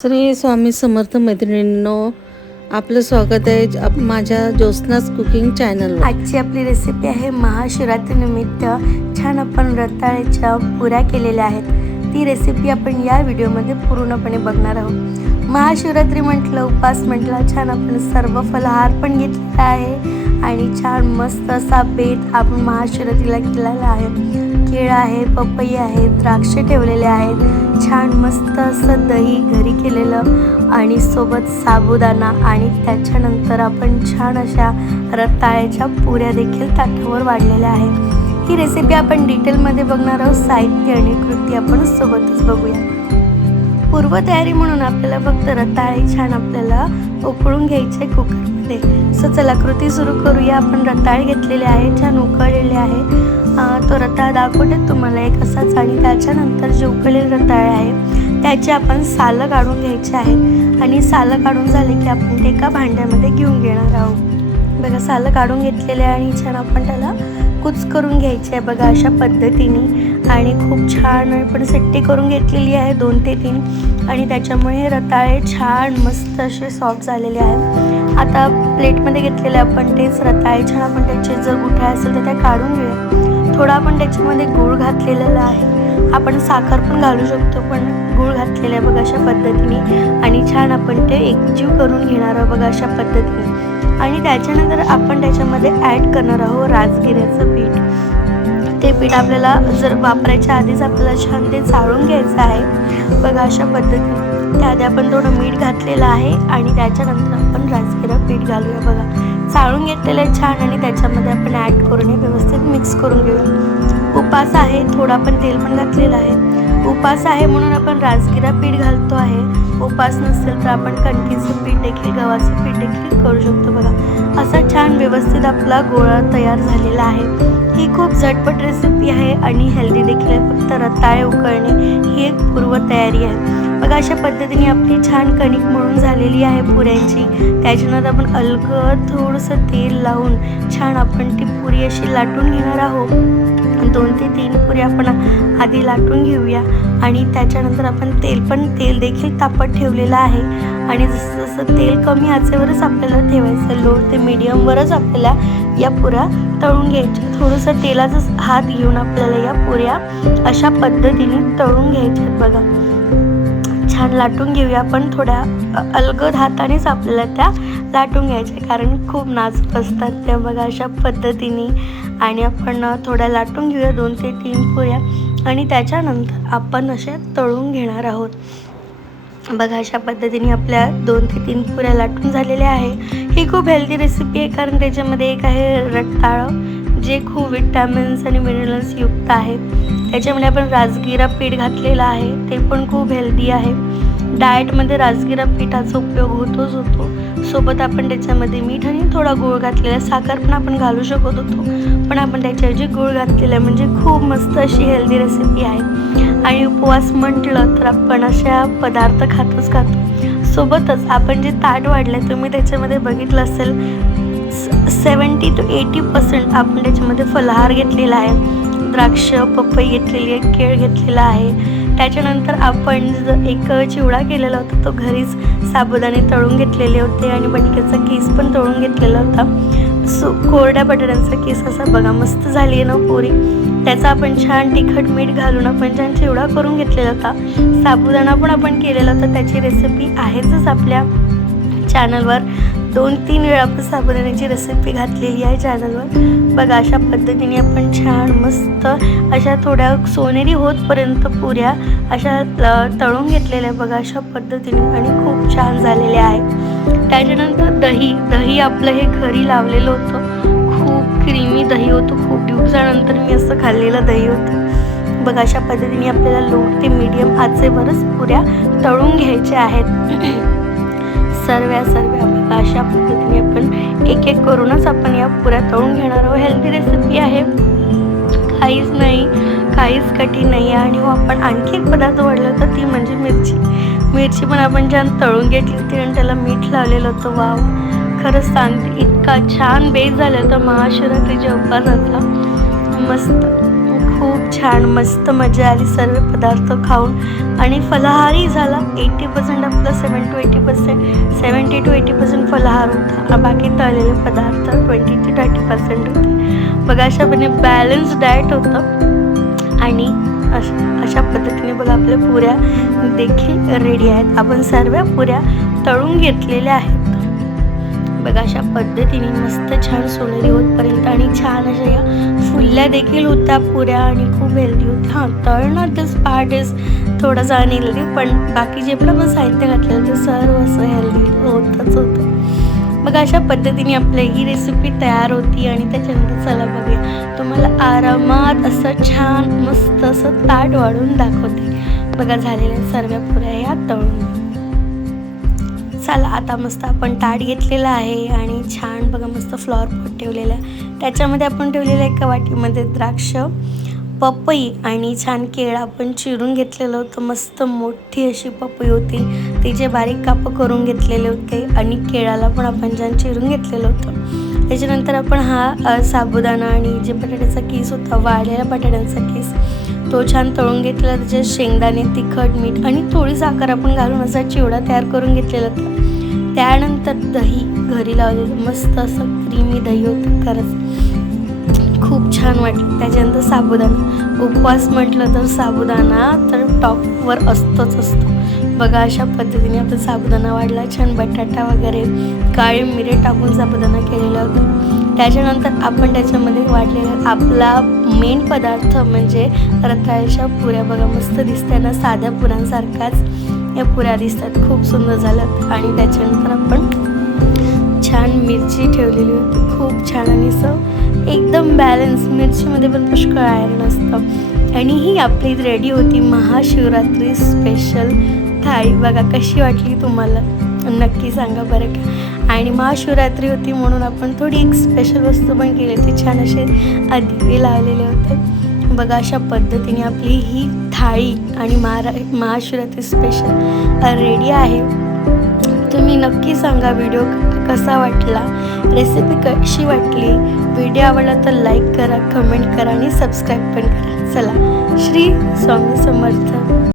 श्री स्वामी समर्थ मैत्रिणींनो, आपलं स्वागत आहे माझ्या ज्योत्स्नास कुकिंग चॅनलवर। आजची आपली रेसिपी आहे महाशिवरात्रीनिमित्त छान आपण रताळ्याच्या पुऱ्या केलेल्या आहेत। ती रेसिपी आपण या व्हिडिओमध्ये पूर्णपणे बघणार आहोत। महाशिवरात्री म्हटलं, उपास म्हटलं, छान आपण सर्व फलाहार पण घेतलेला आहे आणि छान मस्त असा बेत आपण महाशिवरात्रीला केलेला आहे। केळं आहे, पपई आहे, द्राक्ष ठेवलेले आहेत, छान मस्त असं दही घरी केलेलं आणि सोबत साबुदाणा आणि त्याच्यानंतर आपण छान अशा रताळ्याच्या पुऱ्या देखील ताटावर वाढलेल्या आहेत। ही रेसिपी आपण डिटेलमध्ये बघणार आहोत। साहित्य आणि कृती आपण सोबतच बघूया। पूर्वतयारी म्हणून आपल्याला फक्त रताळे छान आपल्याला उकळून घ्यायचे कुकरमध्ये। सो चला कृती सुरू करूया। आपण रताळे घेतलेले आहे, छान उकळलेले आहे। तो रताळा दाखवते तुम्हाला एक असाच आणि त्याच्यानंतर जे उकळलेले रताळे आहे त्याचे आपण सालं काढून घ्यायचे आहेत आणि सालं काढून झाले की आपण ते एका भांड्यामध्ये घेऊन घेणार आहोत। बघा सालं काढून घेतलेले आहे आणि छान आपण त्याला कुच करून घ्यायचे आहे बघा अशा पद्धतीने आणि खूप छान आपण सेट्टी करून घेतलेली आहे 2 ते 3 आणि त्याच्यामुळे रताळे छान मस्त असे सॉफ्ट झालेले आहेत। आता प्लेटमध्ये घेतलेले आपण तेच रताळे छान आपण त्याचे जर गुठळ्या असेल तर त्या काढून घेऊया। थोडा आपण त्याच्यामध्ये गूळ घातलेला आहे, आपण साखर पण घालू शकतो पण गूळ घातलेला आहे बघा अशा पद्धतीने आणि छान आपण ते एकजीव करून घेणार आहोत बघा अशा पद्धतीने। आणि त्याच्यानंतर आपण त्याच्यामध्ये ॲड करणार आहोत राजगिऱ्याचं पीठ। ते पीठ आपल्याला जर वापरायच्या आधीच आपल्याला छान ते चाळून घ्यायचं आहे बघा अशा पद्धतीने। त्याआधी आपण थोडं मीठ घातलेलं आहे आणि त्याच्यानंतर आपण राजगिरा पीठ घालूया बघा। चाळून घेतलेलं आहे छान आणि त्याच्यामध्ये आपण ॲड करून व्यवस्थित मिक्स करून घेऊया। उपास आहे, थोडं आपण तेल पण घातलेलं आहे। उपास आहे म्हणून आपण राजगिरा पीठ घालतो आहे। उपास नसेल तर आपण कणकीचं पीठ देखील, गव्हाचं पीठ देखील करू शकतो बघा। असा छान व्यवस्थित आपला गोळा तयार झालेला आहे। ही खूप झटपट रेसिपी आहे आणि हेल्दी देखील आहे। फक्त रताळे उकळणे ही एक पूर्वतयारी आहे बघा। अशा पद्धतीने आपली छान कणिक मळून झालेली आहे पुऱ्यांची। त्याच्यानंतर आपण अलगद थोडंसं तेल लावून छान आपण ती पुरी अशी लाटून घेणार आहोत। 2 ते 3 पुऱ्या आपण आधी लाटून घेऊया आणि त्याच्यानंतर आपण तेल देखील तापत ठेवलेलं आहे आणि जसं जसं तेल कमी आचेवरच आपल्याला ठेवायचं, लो ते मीडियमवरच आपल्याला या पुऱ्या तळून घ्यायच्या। थोडंसं तेलाचा हात घेऊन आपल्याला या पुऱ्या अशा पद्धतीने तळून घ्यायच्यात बघा। छान लाटून घेऊया आपण, थोड्या अलगद हातानेच आपल्याला त्या लाटून घ्यायच्या कारण खूप नाजूक असतात त्या बघा अशा पद्धतीने। आणि आपण थोड्या लाटून घेऊया 2 ते 3 पुऱ्या आणि त्याच्यानंतर आपण अशा तळून घेणार आहोत बघा। अशा पद्धतीने आपल्या 2 ते 3 पुऱ्या लाटून झालेल्या आहे। ही खूप हेल्दी रेसिपी आहे कारण त्याच्यामध्ये एक आहे रताळं जे खूप विटॅमिन्स आणि मिनरल्स युक्त आहे। त्याच्यामध्ये आपण राजगिरा पीठ घातलेला आहे, ते पण खूप हेल्दी आहे। डाएटमध्ये राजगिरा पिठाचा उपयोग होतोच होतो। सोबत आपण त्याच्यामध्ये मीठ आणि थोडा गूळ घातलेला, साखर पण आपण घालू शकत होतो पण आपण त्याच्याऐवजी गूळ घातलेला आहे म्हणजे खूप मस्त अशी हेल्दी रेसिपी आहे। आणि उपवास म्हटलं तर आपण अशा पदार्थ खातो। सोबतच आपण जे ताट वाढलं तुम्ही त्याच्यामध्ये बघितलं असेल 70 to 80% आपण त्याच्यामध्ये फलाहार घेतलेला आहे। द्राक्ष, पपई घेतलेली आहे, केळ घेतलेला आहे। त्याच्यानंतर आपण एक चिवडा केलेला होता, तो घरीच साबुदाणे तळून घेतलेले होते आणि बटाट्याचा किस पण तळून घेतलेला होता। कोरड्या बटाट्यांचा किस असा बघा मस्त झाली आहे ना पुरी। त्याचा आपण छान तिखट मीठ घालून आपण छान चिवडा करून घेतलेला होता। साबुदाणा पण आपण केलेला होता, त्याची रेसिपी आहेच आपल्या चॅनलवर। 2-3 वेळा आपण साबुदाण्याची रेसिपी घातलेली आहे चॅनलवर बघा। अशा पद्धतीने आपण छान मस्त अशा थोड्या सोनेरी होतपर्यंत पुऱ्या अशा तळून घेतलेल्या बघा अशा पद्धतीने आणि खूप छान झालेल्या आहे। त्याच्यानंतर दही आपलं हे घरी लावलेलं होतं, खूप क्रीमी दही होतं। खूप दिवसानंतर मी असं खाल्लेलं दही होतं बघा। अशा पद्धतीने आपल्याला लो ते मीडियम आचेवरच पुऱ्या तळून घ्यायच्या आहेत सर्व बघा। अशा पद्धतीने आपण एक करूनच आपण या पुऱ्या तळून घेणार आहोत। हेल्दी रेसिपी आहे, काहीच कठीण नाही आहे। आणि आपण आणखी एक पदार्थ वाढला होता ती म्हणजे मिरची पण आपण छान तळून घेतली होती आणि त्याला मीठ लावलेलं होतं। वाव, खरंच सांगते इतका छान बेत झाला होता महाशिवरात्रीच्या उपवासाचा, मस्त खूप छान मस्त मजा आली सर्व पदार्थ खाऊन आणि फलाहारही झाला. 80% आपलं 70 to 80% फलाहार होता. बाकी तळलेले पदार्थ 20 to 30% होते. बघा अशापणे बॅलन्स डाएट होतं आणि अशा पद्धतीने बघा आपल्या पुऱ्या देखील रेडी आहेत. आपण सर्व पुऱ्या तळून घेतलेल्या आहेत. बघा अशा पद्धतीने मस्त छान सोनेरी होतपर्यंत आणि छान अशा या फुलल्या देखील होत्या पुऱ्या आणि खूप हेल्दी होत्या. तळणं दिस पार्ट इज थोडंसं अनहेल्दी, पण बाकी जे पण आपण साहित्य घातलेलं ते सर्व असं हेल्दी होतच होतं. बघा अशा पद्धतीने आपली ही रेसिपी तयार होती आणि त्याच्यानंतर चला बघूया तुम्हाला आरामात असं छान मस्त असं ताट वाढून दाखवते. बघा झालेल्या सर्व पुऱ्या ह्या तळून. चला आता मस्त आपण ताट घेतलेलं आहे आणि छान बघा मस्त फ्लॉवर पॉट ठेवलेला आहे. त्याच्यामध्ये आपण ठेवलेलं एका वाटीमध्ये द्राक्ष, पपई आणि छान केळं आपण चिरून घेतलेलं होतं. मस्त मोठी अशी पपई होती, तिचे बारीक कापं करून घेतलेले होते आणि केळाला पण आपण छान चिरून घेतलेलं होतं. त्याच्यानंतर आपण हा साबुदाणा आणि जे बटाट्याचा किस होता, वाळलेला बटाट्यांचा किस, तो छान तळून घेतलेला. त्याच्यात शेंगदाणे, तिखट, मीठ आणि थोडी साखर आपण घालून असा चिवडा तयार करून घेतलेला होता. त्यानंतर दही घरी लावलेलं मस्त असं क्रीमी दही होतं, खरंच खूप छान वाटलं. त्याच्यानंतर साबुदाणा, उपवास म्हटलं तर साबुदाणा तर टॉपवर असतोच असतो. बघा अशा पद्धतीने आपण साबुदाणा वाढला, छान बटाटा वगैरे काळे मिरे टाकून साबुदाणा केलेला होता. त्याच्यानंतर आपण त्याच्यामध्ये वाढलेला आपला मेन पदार्थ म्हणजे रताळ्याच्या पुऱ्या. बघा मस्त दिसताना साध्या पुऱ्यांसारखाच या पुऱ्या दिसतात, खूप सुंदर झाल्यात. आणि त्याच्यानंतर आपण छान मिरची ठेवलेली होती, खूप छान आणि असं एकदम बॅलन्स. मिरचीमध्ये पण पुष्कळ आयरन असतं. आणि ही आपली रेडी होती महाशिवरात्री स्पेशल थाळी. बघा कशी वाटली तुम्हाला नक्की सांगा बरं का. आणि महाशिवरात्री होती म्हणून आपण थोडी एक स्पेशल वस्तू पण केली होती, छान असे दिवे लावलेले होते. बघा अशा पद्धतीने आपली ही थाळी आणि महाशिवरात्री स्पेशल रेडी आहे. तुम्ही नक्की सांगा व्हिडिओ कसा वाटला, रेसिपी कशी वाटली. व्हिडिओ आवडला तर लाईक करा, कमेंट करा आणि सबस्क्राईब पण करा. चला, श्री स्वामी समर्थ.